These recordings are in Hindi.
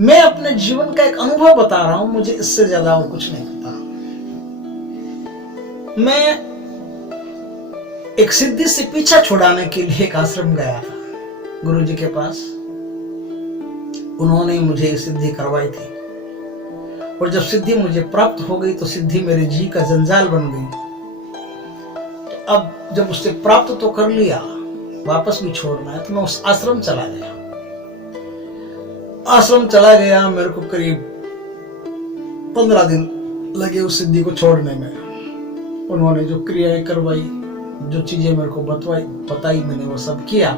मैं अपने जीवन का एक अनुभव बता रहा हूं, मुझे इससे ज्यादा और कुछ नहीं पता। मैं एक सिद्धि से पीछा छुड़ाने के लिए एक आश्रम गया था गुरुजी के पास। उन्होंने मुझे सिद्धि करवाई थी, और जब सिद्धि मुझे प्राप्त हो गई तो सिद्धि मेरे जी का जंजाल बन गई। तो अब जब उससे प्राप्त तो कर लिया, वापस भी छोड़ना है, तो मैं उस आश्रम चला गया। आश्रम चला गया, मेरे को करीब 15 दिन लगे उस सिद्धि को छोड़ने में। उन्होंने जो क्रियाएं करवाई, जो चीजें मेरे को बताई, मैंने वो सब किया,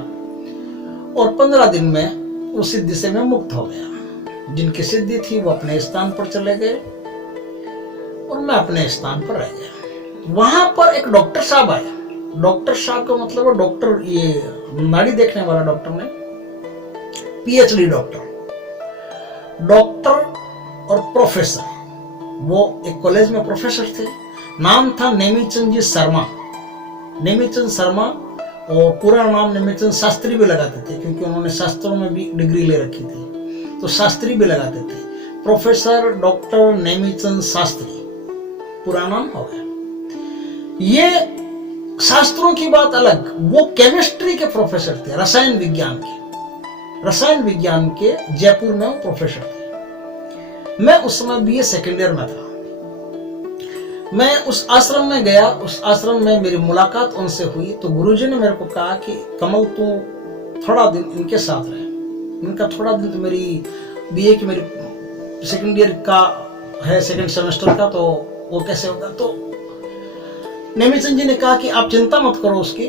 और 15 दिन में उस सिद्धि से मैं मुक्त हो गया। जिनकी सिद्धि थी वो अपने स्थान पर चले गए और मैं अपने स्थान पर रह गया। वहां पर एक डॉक्टर साहब आया। डॉक्टर साहब का मतलब है डॉक्टर, ये नाड़ी देखने वाला डॉक्टर नहीं, पीएचडी डॉक्टर और प्रोफेसर। वो एक कॉलेज में प्रोफेसर थे। नाम था नेमीचंद जी शर्मा। नेमीचंद शर्मा, और पूरा नाम नेमीचंद शास्त्री भी लगाते थे, क्योंकि उन्होंने शास्त्रों में भी डिग्री ले रखी थी, तो शास्त्री भी लगाते थे। प्रोफेसर डॉक्टर नेमीचंद शास्त्री पूरा नाम हो गया। ये शास्त्रों की बात अलग, वो केमिस्ट्री के प्रोफेसर थे, रसायन विज्ञान के जयपुर में वो प्रोफेसर थे। मैं उस समय बीए सेकेंड ईयर में था। मैं उस आश्रम में गया। उस आश्रम में मेरी मुलाकात उनसे हुई, तो गुरुजी ने मेरे को कहा कि कमल तू थोड़ा दिन इनके साथ रहे। इनका थोड़ा दिन, तो मेरी बीए की मेरी सेकेंड ईयर का है, सेकेंड सेमेस्टर का, तो वो कैसे होगा। तो नेमीचंद जी ने कहा कि आप चिंता मत करो उसकी,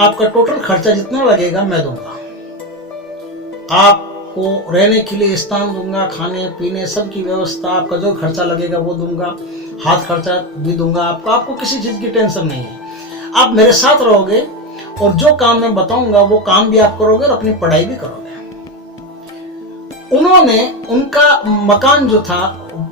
आपका टोटल खर्चा जितना लगेगा मैं दूंगा। आपको रहने के लिए स्थान दूंगा, खाने पीने सब की व्यवस्था, आपका जो खर्चा लगेगा वो दूंगा, हाथ खर्चा भी दूंगा आपको किसी चीज की टेंशन नहीं है। आप मेरे साथ रहोगे और जो काम मैं बताऊंगा वो काम भी आप करोगे और अपनी पढ़ाई भी करोगे। उन्होंने, उनका मकान जो था,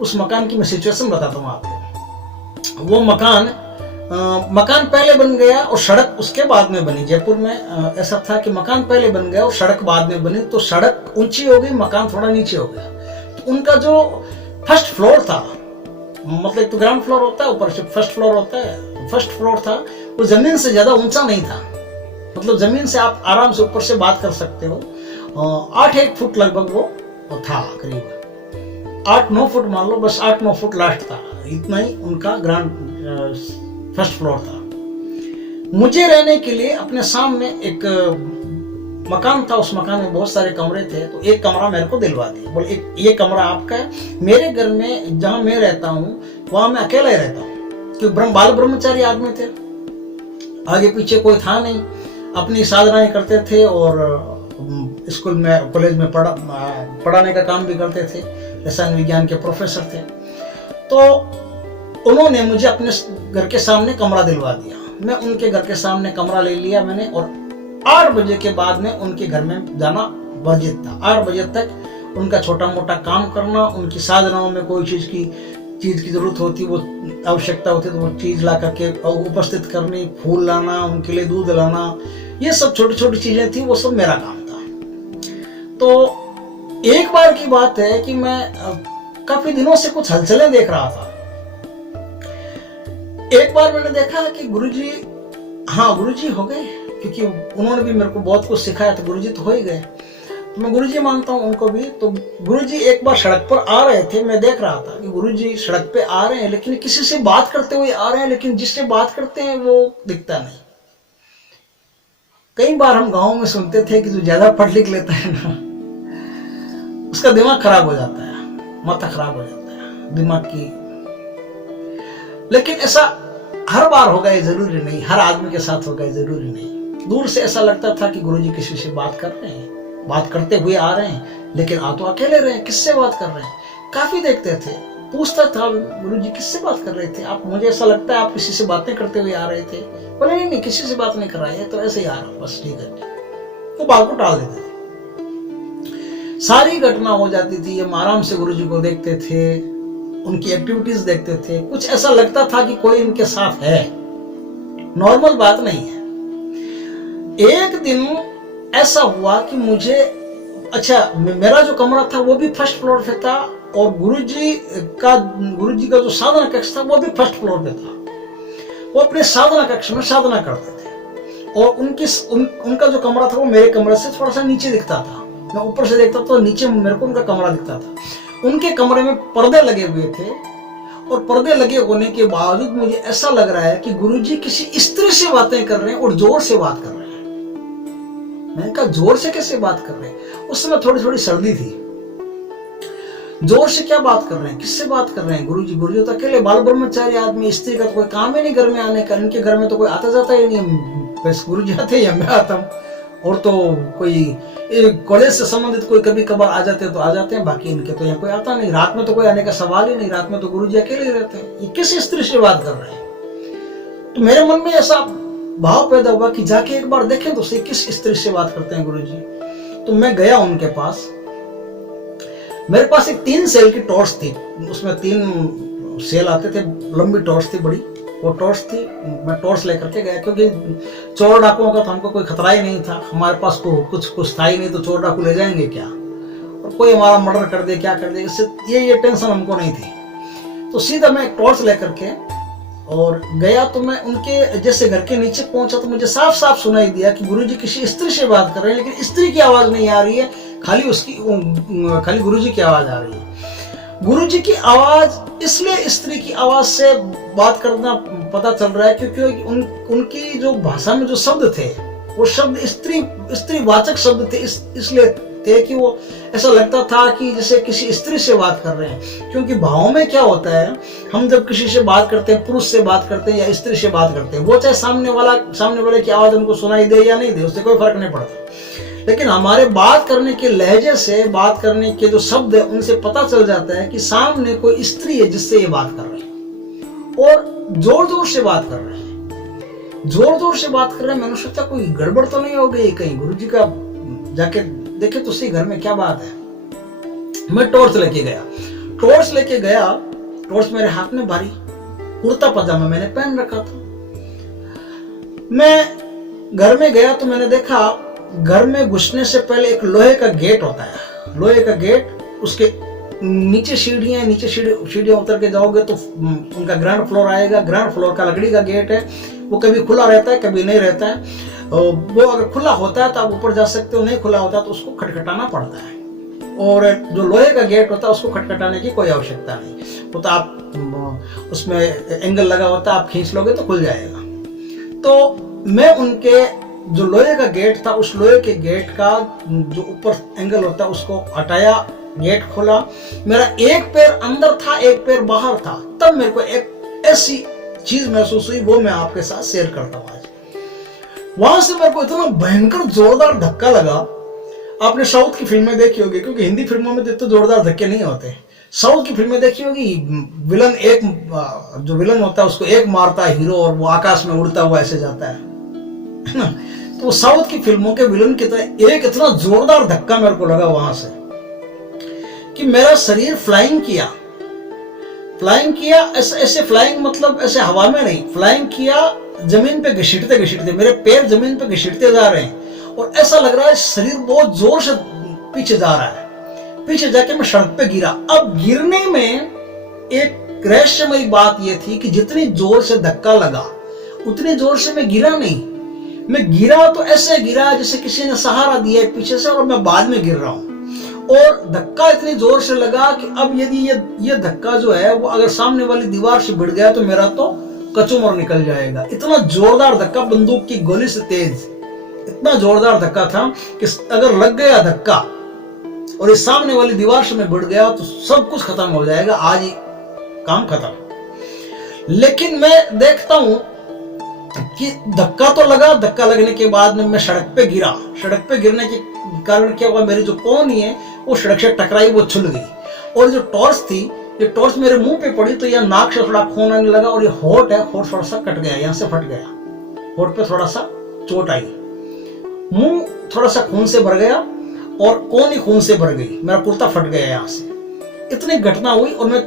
उस मकान की मैं सिचुएशन बताता हूँ आपको। वो मकान पहले बन गया और सड़क उसके बाद में बनी। जयपुर में ऐसा था कि मकान पहले बन गया और सड़क बाद में बनी, तो सड़क ऊंची हो गई, मकान थोड़ा नीचे हो गया। तो उनका जो फर्स्ट फ्लोर था, मतलब एक तो ग्राउंड फ्लोर होता है, ऊपर से फर्स्ट फ्लोर होता है, फर्स्ट फ्लोर था, वो जमीन से ज्यादा ऊंचा नहीं था। मतलब जमीन से आप आराम से ऊपर से बात कर सकते हो। 8-1 फुट लगभग वो था, करीब 8-9 फुट मान लो, बस 8-9 फुट लास्ट था, इतना ही उनका ग्राउंड फर्स्ट फ्लोर था। मुझे रहने के लिए अपने सामने एक मकान था, उस मकान में बहुत सारे कमरे थे, तो एक कमरा मेरे को दिलवा दिया। बोले ये कमरा आपका है। मेरे घर में जहां मैं रहता हूँ वहां मैं अकेला ही रहता हूँ, क्योंकि बाल ब्रह्मचारी आदमी थे, आगे पीछे कोई था नहीं, अपनी साधनाएं करते थे और स्कूल में कॉलेज में पढ़ाने का काम भी करते थे, रसायन विज्ञान के प्रोफेसर थे। तो उन्होंने मुझे अपने घर के सामने कमरा दिलवा दिया। मैं उनके घर के सामने कमरा ले लिया मैंने, और 8 बजे के बाद में उनके घर में जाना वर्जित था। 8 बजे तक उनका छोटा मोटा काम करना, उनकी साधनाओं में कोई चीज की जरूरत होती, वो आवश्यकता होती तो वो चीज ला करके उपस्थित करनी, फूल लाना, उनके लिए दूध लाना, ये सब छोटी छोटी चीजें थी, वो सब मेरा काम था। तो एक बार की बात है कि मैं काफी दिनों से कुछ हलचलें देख रहा था। एक बार मैंने देखा कि गुरुजी हो गए, क्योंकि उन्होंने भी मेरे को बहुत कुछ सिखाया, तो गुरुजी तो हो ही गए, तो मैं गुरुजी मानता हूँ उनको भी। तो गुरुजी एक बार सड़क पर आ रहे थे, मैं देख रहा था कि गुरुजी सड़क पे आ रहे हैं, लेकिन किसी से बात करते हुए आ रहे हैं, लेकिन जिससे बात करते हैं वो दिखता नहीं। कई बार हम गाँव में सुनते थे कि जो ज्यादा पढ़ लिख लेता है ना, उसका दिमाग खराब हो जाता है, माथा खराब हो जाता है दिमाग की। लेकिन ऐसा हर बार होगा ये जरूरी नहीं, हर आदमी के साथ होगा ये जरूरी नहीं। दूर से ऐसा लगता था कि गुरुजी किसी से बात कर रहे हैं, बात करते हुए आ रहे हैं, लेकिन आ तो अकेले रहे हैं, किससे बात कर रहे हैं। काफी देखते थे, पूछता था गुरुजी किससे बात कर रहे थे आप, मुझे ऐसा लगता है आप किसी से बातें करते हुए आ रहे थे। बोले नहीं किसी से बात नहीं कर रहा है, तो ऐसे ही आ रहा, बस ठीक है। तो बात को टाल देते थे। सारी घटना हो जाती थी, हम आराम से गुरुजी को देखते थे, उनकी एक्टिविटीज देखते थे, कुछ ऐसा लगता था कि कोई इनके साथ है, नॉर्मल बात नहीं है। एक दिन ऐसा हुआ कि मुझे अच्छा, मेरा जो कमरा था वो भी फर्स्ट फ्लोर पे था, और गुरुजी का जो साधना कक्ष था वो भी फर्स्ट फ्लोर पे था। वो अपने साधना कक्ष में साधना करते थे, और उनका जो कमरा था वो मेरे कमरे से थोड़ा सा नीचे दिखता था। मैं ऊपर से देखता तो नीचे मेरे को उनका कमरा दिखता था। उनके कमरे में पर्दे लगे हुए थे, और पर्दे लगे होने के बावजूद मुझे ऐसा लग रहा है कि गुरुजी किसी स्त्री से बातें कर रहे हैं, और जोर से बात कर रहे हैं। मैंने कहा जोर से कैसे बात कर रहे हैं? उस समय थोड़ी थोड़ी सर्दी थी। जोर से क्या बात कर रहे हैं, किससे बात कर रहे हैं? गुरुजी तो अकेले बाल ब्रह्मचारी आदमी, स्त्री का तो कोई काम ही नहीं घर में आने का। इनके घर में तो कोई आता जाता ही नहीं, बस गुरुजी आते या मैं आता हूँ, और तो कोई कॉलेज से संबंधित कोई कभी कभार आ जाते हैं तो आ जाते हैं, बाकी इनके तो यहाँ कोई आता नहीं। रात में तो कोई आने का सवाल ही नहीं, रात में तो गुरुजी अकेले ही रहते हैं। ये किस स्त्री से बात कर रहे हैं? तो मेरे मन में ऐसा भाव पैदा हुआ कि जाके एक बार देखें तो सही किस स्त्री से बात करते हैं गुरुजी। तो मैं गया उनके पास। मेरे पास एक 3 सेल की टॉर्च थी, उसमें 3 सेल आते थे, लंबी टॉर्च थी बड़ी, वो टॉर्च थी। मैं टॉर्च लेकर के गया, क्योंकि चोर डाकुओं का तो हमको कोई खतरा ही नहीं था। हमारे पास कुछ था ही नहीं, तो चोर डाकू ले जाएंगे क्या, और कोई हमारा मर्डर कर दे, क्या कर दे, इससे ये टेंशन हमको नहीं थी। तो सीधा मैं एक टॉर्च लेकर के और गया। तो मैं उनके जैसे घर के नीचे पहुंचा तो मुझे साफ साफ सुनाई दिया कि गुरुजी किसी स्त्री से बात कर रहे हैं, लेकिन स्त्री की आवाज नहीं आ रही है, खाली गुरुजी की आवाज आ रही है। गुरुजी की आवाज इसलिए स्त्री की आवाज से बात करना पता चल रहा है क्योंकि उनकी जो भाषा में जो शब्द थे वो शब्द स्त्री वाचक शब्द थे, इसलिए थे कि वो ऐसा लगता था कि जैसे किसी स्त्री से बात कर रहे हैं। क्योंकि भावों में क्या होता है, हम जब किसी से बात करते हैं, पुरुष से बात करते हैं या स्त्री से बात करते हैं, वो चाहे सामने वाले की आवाज हमको सुनाई दे या नहीं दे, उससे कोई फर्क नहीं पड़ता। लेकिन हमारे बात करने के लहजे से, बात करने के जो शब्द है उनसे पता चल जाता है कि सामने कोई स्त्री है जिससे ये बात कर रहे हैं, और जोर जोर से बात कर रहे हैं, जोर जोर से बात कर रहे हैं। मैंने सोचा कोई गड़बड़ तो नहीं हो गई कहीं, गुरुजी का जाके देखे तो सही घर में क्या बात है। मैं टॉर्च लेके गया, टॉर्च मेरे हाथ में भारी, कुर्ता पजामा मैंने पहन रखा था। मैं घर में गया तो मैंने देखा घर में घुसने से पहले एक लोहे का गेट होता है, लोहे का गेट, उसके नीचे सीढ़ियां उतर के जाओगे तो उनका ग्राउंड फ्लोर आएगा। ग्राउंड फ्लोर का लकड़ी का गेट है, वो कभी खुला रहता है कभी नहीं रहता है। वो अगर खुला होता है तो आप ऊपर जा सकते हो, नहीं खुला होता है तो उसको खटखटाना पड़ता है। और जो लोहे का गेट होता है उसको खटखटाने की कोई आवश्यकता नहीं, वो तो आप उसमें एंगल लगा होता है, आप खींच लोगे तो खुल जाएगा। तो मैं उनके जो लोहे का गेट था, उस लोहे के गेट का जो ऊपर एंगल होता है उसको हटाया, गेट खोला। मेरा एक पैर अंदर था, एक पैर बाहर था। तब मेरे को एक ऐसी चीज महसूस हुई, वो मैं आपके साथ शेयर करता हूँ आज। वहां से मेरे को इतना भयंकर जोरदार धक्का लगा। आपने साउथ की फिल्में देखी होगी, क्योंकि हिंदी फिल्मों में तो जोरदार धक्के नहीं होते। साउथ की फिल्में देखी होगी, जो विलन होता है उसको एक मारता है हीरो, और वो आकाश में उड़ता हुआ ऐसे जाता है ना। तो साउथ की फिल्मों के विलन की तरह एक इतना जोरदार धक्का मेरे को लगा वहां से कि मेरा शरीर फ्लाइंग किया। ऐसे फ्लाइंग मतलब ऐसे हवा में नहीं, फ्लाइंग किया जमीन पे घसीटते मेरे पैर जमीन पे घसीटते जा रहे हैं, और ऐसा लग रहा है शरीर बहुत जोर से पीछे जा रहा है। पीछे जाके मैं सड़क पे गिरा। अब गिरने में एक रहस्यमयी बात यह थी कि जितनी जोर से धक्का लगा उतनी जोर से मैं गिरा नहीं। मैं गिरा तो ऐसे गिरा जैसे किसी ने सहारा दिया है पीछे से, और मैं बाद में गिर रहा हूं। और धक्का इतनी जोर से लगा कि अब यदि ये धक्का जो है वो अगर सामने वाली दीवार से भिड़ गया तो मेरा तो कचूमर निकल जाएगा। इतना जोरदार धक्का, बंदूक की गोली से तेज, इतना जोरदार धक्का था कि अगर लग गया धक्का और इस सामने वाली दीवार से मैं भिड़ गया तो सब कुछ खत्म हो जाएगा, आज ही काम खत्म। लेकिन मैं देखता हूं कि धक्का तो लगा, धक्का लगने के बाद में मैं सड़क पे गिरा। सड़क पे गिरने के कारण क्या हुआ, मेरी जो कोहनी है वो सड़क से टकराई, वो छुल गई। और जो टॉर्च थी, ये टॉर्च मेरे मुंह पे पड़ी तो यह नाक से थोड़ा खून आने लगा, और ये होठ है, होठ थोड़ा सा कट गया, यहाँ से फट गया, होठ पे थोड़ा सा चोट आई, मुंह थोड़ा सा खून से भर गया और कोहनी खून से भर गई, मेरा कुर्ता फट गया यहाँ से। इतनी घटना हुई और मैं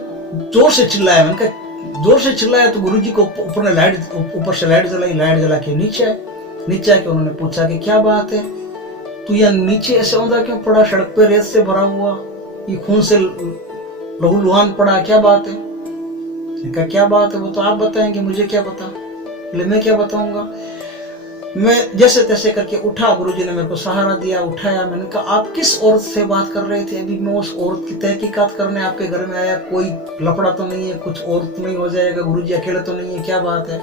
जोर से चिल्लाया। मैंने कहा जोर से चिल्लाया तो गुरुजी को ऊपर से लाइट जलाई, लाइट जला के नीचे आके उन्होंने पूछा कि क्या बात है, तू यहाँ नीचे ऐसे औंधा क्यों पड़ा, सड़क पे रेत से भरा हुआ, ये खून से लहू लुहान पड़ा, क्या बात है? कहा क्या बात है, वो तो आप बताएंगे, मुझे क्या पता। बोले मैं क्या बताऊंगा। मैं जैसे तैसे करके उठा, गुरुजी ने मेरे को सहारा दिया, उठाया। मैंने कहा आप किस औरत से बात कर रहे थे? अभी मैं उस औरत की तहकीकात करने आपके घर में आया, कोई लफड़ा तो नहीं है, कुछ औरत नहीं हो जाएगा, गुरुजी अकेले तो नहीं है, क्या बात है?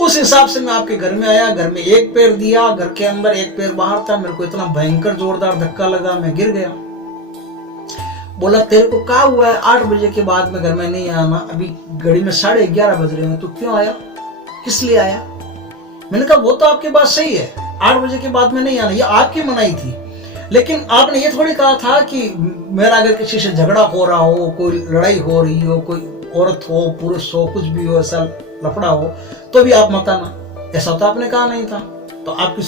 उस हिसाब से मैं आपके घर में आया, घर में एक पैर दिया, घर के अंदर एक पैर बाहर था। मेरे को इतना भयंकर जोरदार धक्का लगा, मैं गिर गया। बोला तेरे को क्या हुआ है? 8 बजे के बाद मैं घर में नहीं आया ना, अभी घड़ी में 11:30 बज रहे हैं, तो क्यों आया, किस लिए आया? मैंने कहा वो तो आपकी बात सही है, 8 बजे के बाद में नहीं आना, ये आपकी मनाही थी, लेकिन आपने ये थोड़ी कहा था कि मेरा अगर किसी से झगड़ा हो रहा हो, कोई लड़ाई हो रही हो, कोई औरत हो, पुरुष हो, कुछ भी हो, ऐसा लफड़ा हो तो भी आप मत आना। ऐसा तो आपने कहा नहीं था। तो आपकी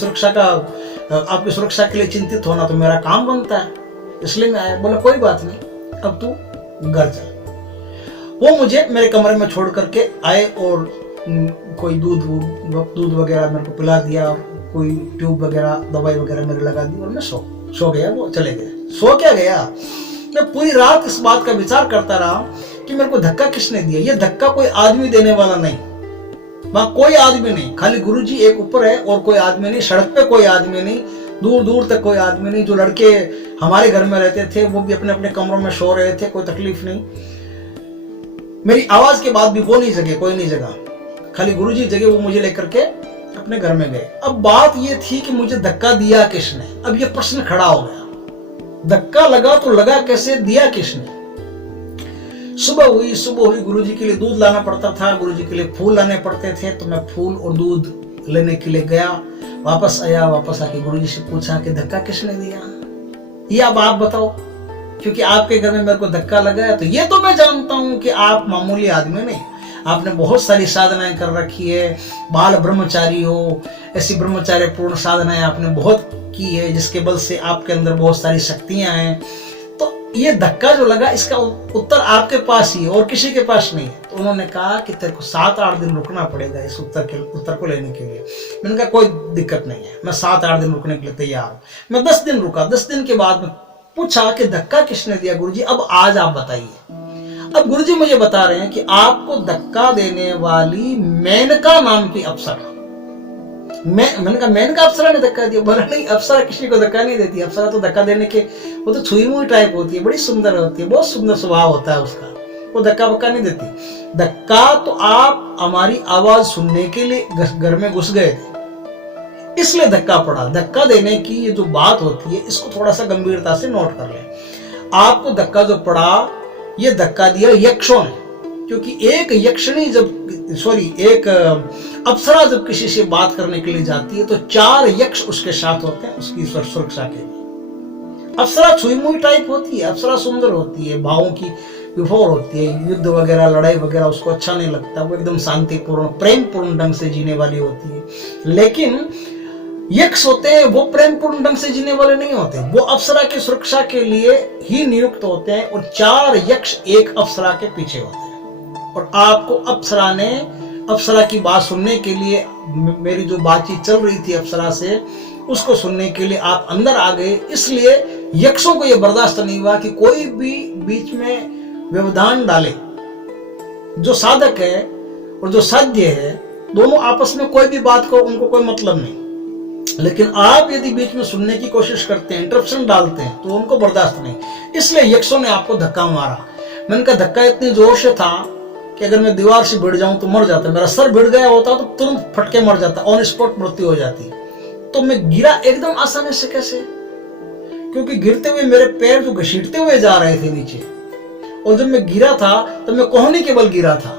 सुरक्षा के लिए चिंतित होना तो मेरा काम बनता है, इसलिए मैं आया। बोला कोई बात नहीं, अब तू घर चल। वो मुझे मेरे कमरे में छोड़ करके आए और कोई दूध वगैरह मेरे को पिला दिया, और कोई ट्यूब वगैरह दवाई वगैरह मेरे लगा दी, और मैं सो गया। वो चले गए। सो क्या गया, मैं पूरी रात इस बात का विचार करता रहा कि मेरे को धक्का किसने दिया। ये धक्का कोई आदमी देने वाला नहीं, वहां कोई आदमी नहीं, खाली गुरुजी एक ऊपर है और कोई आदमी नहीं, सड़क पे कोई आदमी नहीं, दूर दूर तक कोई आदमी नहीं। जो लड़के हमारे घर में रहते थे वो भी अपने अपने कमरों में सो रहे थे, कोई तकलीफ नहीं। मेरी आवाज के बाद भी वो नहीं जगे, कोई नहीं जगा, खाली गुरुजी जगे। वो मुझे लेकर के अपने घर में गए। अब बात ये थी कि मुझे धक्का दिया किसने। अब ये प्रश्न खड़ा हो गया, धक्का लगा तो लगा कैसे, दिया किसने? सुबह हुई, गुरुजी के लिए दूध लाना पड़ता था, गुरुजी के लिए फूल लाने पड़ते थे, तो मैं फूल और दूध लेने के लिए गया। वापस आया, वापस आके गुरुजी से पूछा कि धक्का किसने दिया, ये अब आप बताओ, क्योंकि आपके घर में मेरे को धक्का लगा है। तो ये तो मैं जानता हूं कि आप मामूली आदमी नहीं, आपने बहुत सारी साधनाएं कर रखी है, बाल ब्रह्मचारी हो, ऐसी ब्रह्मचार्य पूर्ण साधनाएं आपने बहुत की है, जिसके बल से आपके अंदर बहुत सारी शक्तियां हैं। तो ये धक्का जो लगा, इसका उत्तर आपके पास ही है और किसी के पास नहीं है। तो उन्होंने कहा कि तेरे को 7-8 दिन रुकना पड़ेगा इस उत्तर को लेने के लिए। मैंने कहा कोई दिक्कत नहीं है, मैं 7-8 दिन रुकने के लिए तैयार हूँ। मैं 10 दिन रुका। 10 दिन के बाद में पूछा कि धक्का किसने दिया गुरुजी, अब आज आप बताइए। अब गुरुजी मुझे बता रहे हैं कि आपको धक्का देने वाली मेनका नाम की अप्सरा। मैंने कहा मेनका अप्सरा ने धक्का दिया? बोला नहीं, अप्सरा किसी को धक्का नहीं देती। अप्सरा तो धक्का देने के, वो तो छुई मुई टाइप होती है, बड़ी सुंदर होती है, बहुत सुंदर स्वभाव होता है उसका, वो धक्का वक्का नहीं देती। धक्का तो आप हमारी आवाज सुनने के लिए घर में घुस गए थे, इसलिए धक्का पड़ा। धक्का देने की ये जो बात होती है, इसको थोड़ा सा गंभीरता से नोट कर लें। आपको धक्का जो पड़ा, ये धक्का दिया यक्षों ने, क्योंकि एक अप्सरा जब किसी से बात करने के लिए जाती है तो 4 यक्ष उसके साथ होते हैं उसकी सुरक्षा के लिए। अप्सरा छुई मुई टाइप होती है, अप्सरा सुंदर होती है, भावों की विभोर होती है, युद्ध वगैरह लड़ाई वगैरह उसको अच्छा नहीं लगता, वो एकदम शांतिपूर्ण प्रेमपूर्ण ढंग से जीने वाली होती है। लेकिन यक्ष होते हैं वो प्रेमपूर्ण ढंग से जीने वाले नहीं होते, वो अप्सरा की सुरक्षा के लिए ही नियुक्त होते हैं, और 4 यक्ष एक अप्सरा के पीछे होते हैं। और आपको अप्सरा की बात सुनने के लिए, मेरी जो बातचीत चल रही थी अप्सरा से, उसको सुनने के लिए आप अंदर आ गए। इसलिए यक्षों को यह बर्दाश्त नहीं हुआ कि कोई भी बीच में व्यवधान डाले। जो साधक है और जो साध्य है, दोनों आपस में कोई भी बात को उनको कोई मतलब नहीं, लेकिन आप यदि बीच में सुनने की कोशिश करते हैं, इंटरप्शन डालते हैं, तो उनको बर्दाश्त नहीं। इसलिए यक्षों ने आपको धक्का मारा। मैंने कहा धक्का इतनी जोर से था कि अगर मैं दीवार से भिड़ जाऊं तो मर जाता, मेरा सर भिड़ गया होता तो तुरंत फटके मर जाता, ऑन स्पॉट मृत्यु हो जाती। तो मैं गिरा एकदम आसानी से। कैसे? क्योंकि गिरते हुए मेरे पैर जो घसीटते हुए जा रहे थे नीचे, और जब मैं गिरा था तो मैं कोहनी के बल गिरा था,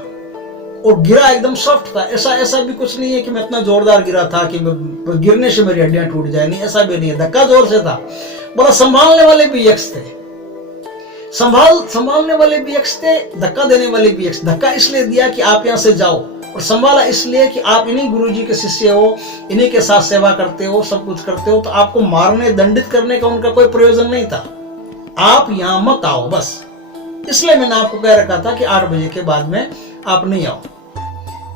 और गिरा एकदम सॉफ्ट था। ऐसा भी कुछ नहीं है कि मैं इतना जोरदार गिरा था कि गिरने से मेरी हड्डियां टूट जाए, नहीं, ऐसा भी नहीं है। धक्का जोर से था। बोला संभालने वाले भी यक्ष थे, संभालने वाले भी यक्ष थे, धक्का देने वाले भी यक्ष। धक्का इसलिए दिया कि आप यहाँ से जाओ, और संभाला इसलिए कि आप इन्हीं गुरुजी के शिष्य हो, इन्हीं के साथ सेवा करते हो, सब कुछ करते हो, तो आपको मारने दंडित करने का उनका कोई प्रयोजन नहीं था। आप यहाँ मत आओ बस। इसलिए मैंने आपको कह रखा था कि 8 बजे के बाद में आप नहीं आओ।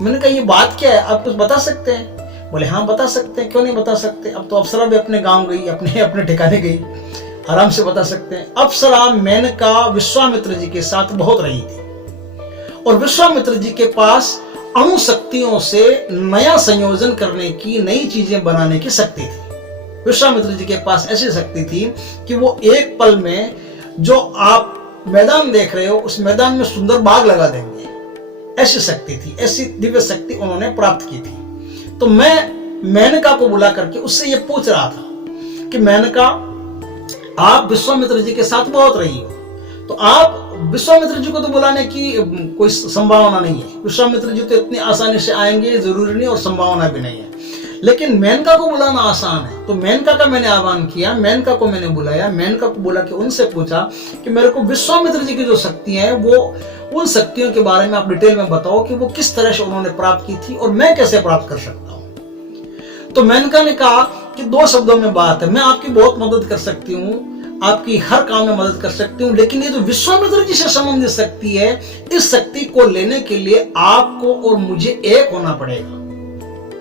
मैंने कहा ये बात क्या है, आप कुछ बता सकते हैं? बोले हाँ बता सकते हैं, क्यों नहीं बता सकते। अब तो अप्सरा भी अपने गांव गई, अपने अपने ठिकाने गई, आराम से बता सकते हैं। अप्सरा मेनका विश्वामित्र जी के साथ बहुत रही थी और विश्वामित्र जी के पास अणु शक्तियों से नया संयोजन करने की, नई चीजें बनाने की शक्ति थी। विश्वामित्र जी के पास ऐसी शक्ति थी कि वो एक पल में जो आप मैदान देख रहे हो उस मैदान में सुंदर बाग लगा देंगे, ऐसी शक्ति थी, ऐसी दिव्य शक्ति उन्होंने प्राप्त की थी। तो मैं मेनका को बुला करके उससे ये पूछ रहा था कि मेनका, आप विश्वामित्र जी के साथ बहुत रही हो, तो आप विश्वामित्र जी को तो बुलाने की कोई संभावना नहीं है, विश्वामित्र जी तो इतनी आसानी से आएंगे जरूरी नहीं और संभावना भी नहीं है, लेकिन मेनका को बुलाना आसान है। तो मेनका का मैंने आह्वान किया, मेनका को मैंने बुलाया, मेनका को बुला के उनसे पूछा कि मेरे को विश्वामित्र जी की जो शक्तियां हैं वो उन शक्तियों के बारे में आप डिटेल में बताओ कि वो किस तरह से उन्होंने प्राप्त की थी और मैं कैसे प्राप्त कर सकता हूं। तो मेनका ने कहा कि 2 शब्दों में बात है, मैं आपकी बहुत मदद कर सकती हूँ, आपकी हर काम में मदद कर सकती हूँ, लेकिन ये जो विश्वामित्र जी से संबंधित शक्ति है, इस शक्ति को लेने के लिए आपको और मुझे एक होना पड़ेगा।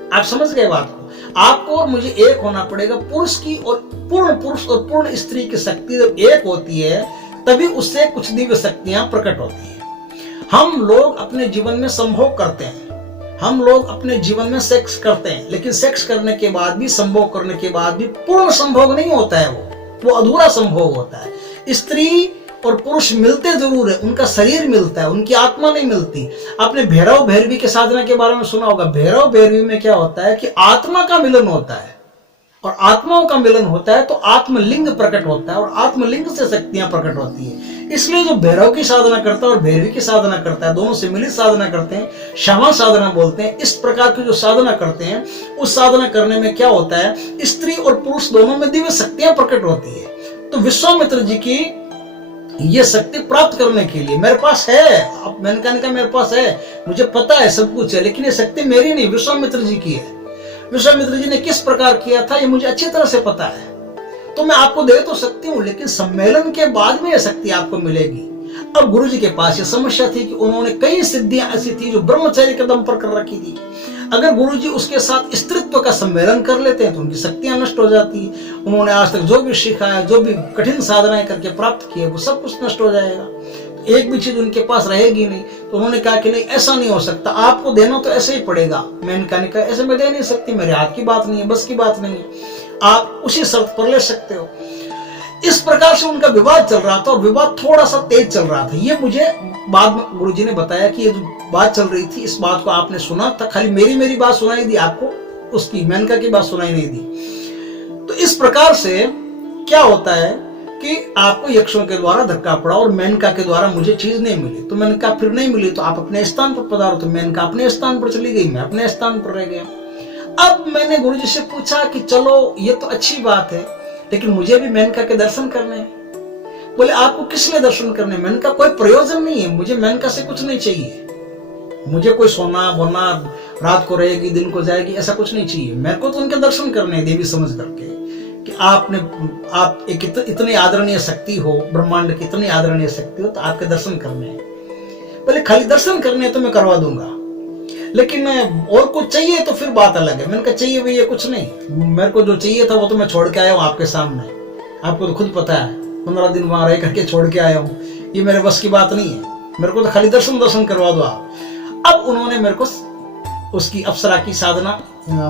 आप समझ गए बात को, आपको और मुझे एक होना पड़ेगा। पुरुष की और पूर्ण पुरुष और पूर्ण स्त्री की शक्ति जब एक होती है तभी उससे कुछ दिव्य शक्तियां प्रकट होती है। हम लोग अपने जीवन में संभोग करते हैं, हम लोग अपने जीवन में सेक्स करते हैं, लेकिन सेक्स करने के बाद भी, संभोग करने के बाद भी पूर्ण संभोग नहीं होता है, वो अधूरा संभोग होता है। स्त्री और पुरुष मिलते जरूर है, उनका शरीर मिलता है, उनकी आत्मा नहीं मिलती। आपने भैरव भैरवी के साधना के बारे में सुना होगा। भैरव भैरवी में क्या होता है कि आत्मा का मिलन होता है और आत्माओं का मिलन होता है तो आत्मलिंग प्रकट होता है और आत्मलिंग से शक्तियां प्रकट होती है। इसलिए जो भैरव की साधना करता है और भैरवी की साधना करता है, दोनों से मिलित साधना करते हैं, क्षमा साधना बोलते हैं। इस प्रकार की जो साधना करते हैं उस साधना करने में क्या होता है, स्त्री और पुरुष दोनों में दिव्य शक्तियां प्रकट होती है। तो विश्वामित्र जी की ये शक्ति प्राप्त करने के लिए मेरे पास है, अब मैंने कहा मेरे पास है, मुझे पता है सब कुछ है, लेकिन ये शक्ति मेरी नहीं, विश्वामित्र जी की है। विश्वामित्र जी ने किस प्रकार किया था ये मुझे अच्छी तरह से पता है, तो मैं आपको दे तो सकती हूँ, लेकिन सम्मेलन के बाद में यह शक्ति आपको मिलेगी। अब गुरु जी के पास ये समस्या थी कि उन्होंने कई सिद्धियां ऐसी थी जो ब्रह्मचर्य के दम पर कर रखी थी। अगर गुरु जी उसके साथ स्त्रीत्व का सम्मेलन कर लेते हैं तो उनकी शक्तियां नष्ट हो जाती। उन्होंने आज तक जो भी सीखा है, जो भी कठिन साधनाएं करके प्राप्त किए, वो सब कुछ नष्ट हो जाएगा, तो एक भी चीज उनके पास रहेगी नहीं। तो उन्होंने कहा कि नहीं, ऐसा नहीं हो सकता, आपको देना तो ऐसे ही पड़ेगा। मैंने कहा ऐसे मैं दे नहीं सकती, मेरे हाथ की बात नहीं है, बस की बात नहीं है, आप उसी शर्त पर ले सकते हो। इस प्रकार से उनका विवाद चल रहा था और विवाद थोड़ा सा तेज चल रहा था। ये मुझे बाद में गुरुजी ने बताया कि ये जो बात चल रही थी, इस बात को आपने सुना था, खाली मेरी बात सुनाई दी, आपको उसकी मेनका की बात सुनाई नहीं दी। तो इस प्रकार से क्या होता है कि आपको यक्षों के द्वारा धक्का पड़ा और मेनका के द्वारा मुझे चीज नहीं मिली। तो मैंने कहा फिर नहीं मिली तो आप अपने स्थान पर पधारो। तो मेनका अपने स्थान पर चली गई, मैं अपने स्थान पर रह गया। अब मैंने गुरुजी से पूछा कि चलो ये तो अच्छी बात है, लेकिन मुझे भी मेनका के दर्शन करने हैं। बोले आपको किस लिए दर्शन करने? मैंने कहा कोई प्रयोजन नहीं है, मुझे मेनका से कुछ नहीं चाहिए, मुझे कोई सोना बोना, रात को रहेगी दिन को जाएगी, ऐसा कुछ नहीं चाहिए। मेरे को तो उनके दर्शन करने हैं, देवी समझ करके कि आप एक इतनी आदरणीय शक्ति हो, ब्रह्मांड की इतनी आदरणीय शक्ति हो, तो आपके दर्शन करने हैं। बोले खाली दर्शन करने हैं तो मैं करवा दूंगा, लेकिन और कुछ चाहिए तो फिर बात अलग है। मैंने कहा चाहिए भैया कुछ नहीं, मेरे को जो चाहिए था वो तो मैं छोड़ के आया हूँ आपके सामने, आपको तो खुद पता है, 15 दिन वहां रह करके छोड़ के आया हूँ, ये मेरे बस की बात नहीं है, मेरे को तो खाली दर्शन करवा दो आप। अब उन्होंने मेरे को उसकी अप्सरा की साधना,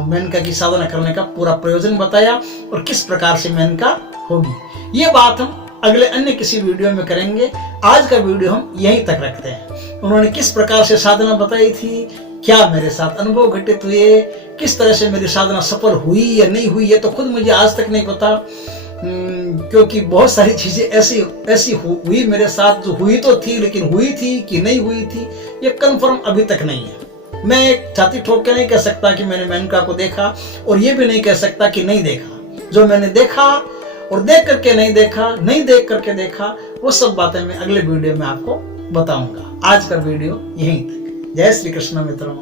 मेनका की साधना करने का पूरा प्रयोजन बताया और किस प्रकार से मेनका होगी। ये बात हम अगले अन्य किसी वीडियो में करेंगे। आज का वीडियो हम यहीं तक रखते हैं। उन्होंने किस प्रकार से साधना बताई थी, क्या मेरे साथ अनुभव घटित हुए, किस तरह से मेरी साधना सफल हुई या नहीं हुई, ये तो खुद मुझे आज तक नहीं पता, क्योंकि बहुत सारी चीजें ऐसी हुई मेरे साथ, जो हुई तो थी लेकिन हुई थी कि नहीं हुई थी ये कंफर्म अभी तक नहीं है। मैं एक छाती ठोक के नहीं कह सकता कि मैंने मेनका को देखा, और ये भी नहीं कह सकता कि नहीं देखा। जो मैंने देखा और देख करके नहीं देखा, नहीं देख करके देखा, वो सब बातें मैं अगले वीडियो में आपको बताऊंगा। आज का वीडियो यहीं तक। जय श्री कृष्ण मित्रों।